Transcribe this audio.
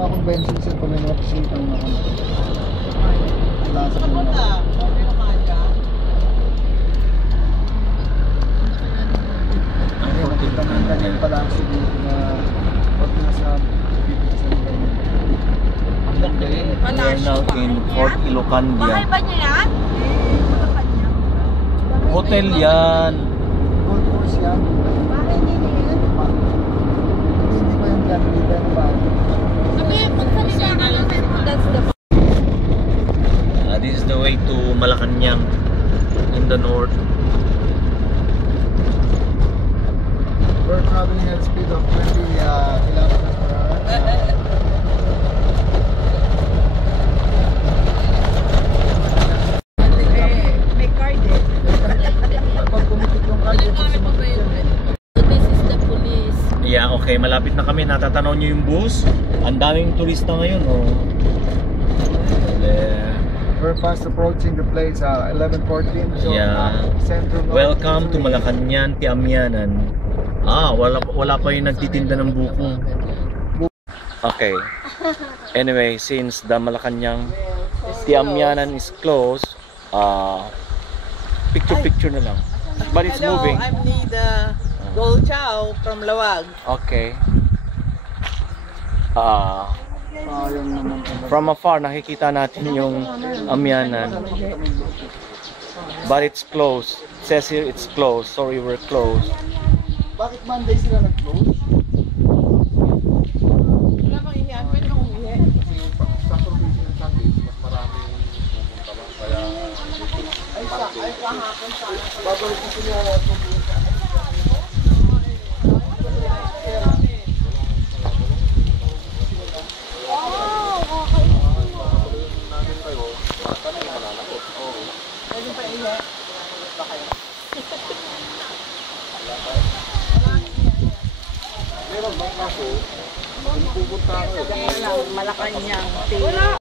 mga convention center may mga pisita ng mga Saan punta? May nakahan ka? Nakita ng ganyan pala ang siguro na pag nasa We are now in Fort Ilocandia. Bahay ba niya yan? Hotel yan. Gold Course yan. Bahay niya yan? Hindi ko yung ganito ng bago. Sabi, magsalita ka lang. That's the This is the way to Malacanang in the north. We're traveling at speed of 20 kilometers per hour. May card eh. Pag pumitik yung card, So this is the police. Yeah, okay. Malapit na kami. Natatanaw niyo yung bus. Ang daming turista ngayon, oh. There. we're fast approaching the place, 11:14. So, Yeah. Central North. Welcome to Malacanang, Tiamyanan. Wala pa yung nagtitinda ng buko. Okay. Anyway, since the Malacanang Tiamyanan is closed, picture na lang. But it's Hello, moving. I'm Nida Gold Chow from Lawag. Okay. Sayang naman pala. From afar nakikita natin yung Amyanan. But it's closed. It says here it's closed. Sorry, we're closed. Bakit Monday sila nag-close? Wala bang ihiyan? Pwede kong umihi. Sa probinsya ng Sunday, mas maraming pupunta ba? Kaya Ay, kahapon sana. babalik ko sila pupunta. Pwede pa ihi. Meron bang kaso? Pupunta ako. Malacanang. Wala.